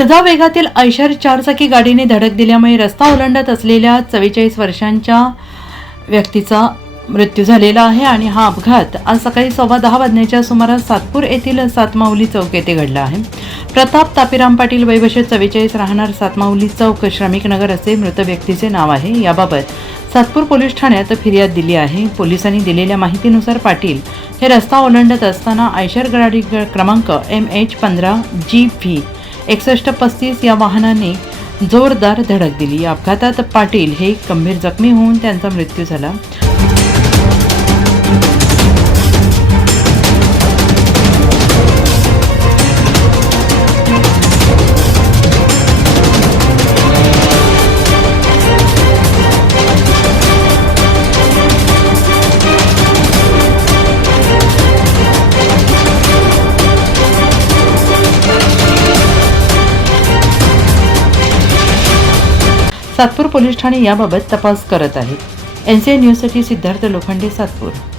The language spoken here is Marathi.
भरधाव वेगातील आयशर चारचाकी गाडीने धडक दिल्यामुळे रस्ता ओलांडत असलेल्या 44 वर्षांच्या व्यक्तीचा मृत्यू झालेला आहे आणि हा अपघात आज सकाळी 10:15 वाजण्याच्या सुमारास सातपूर येथील सातमाऊली चौक येथे घडला आहे। प्रताप तापीराम पाटील वय वर्ष 44 राहणार सातमाऊली चौक श्रमिक नगर असे मृत व्यक्तीचे नाव आहे। याबाबत सातपूर पोलीस ठाण्यात फिर्याद दिली आहे। पोलिसांनी दिलेल्या माहितीनुसार पाटील हे रस्ता ओलांडत असताना आयशर गाडी क्रमांक MH15GV 6135 या वाहनाने जोरदार धडक दिली। या अपघातात पाटील हे गंभीर जखमी होऊन त्यांचा मृत्यू झाला। सातपूर पोलीस ठाणे याबाबत तपास करत आहेत। NCI न्यूजसाठी सिद्धार्थ लोखंडे, सातपूर।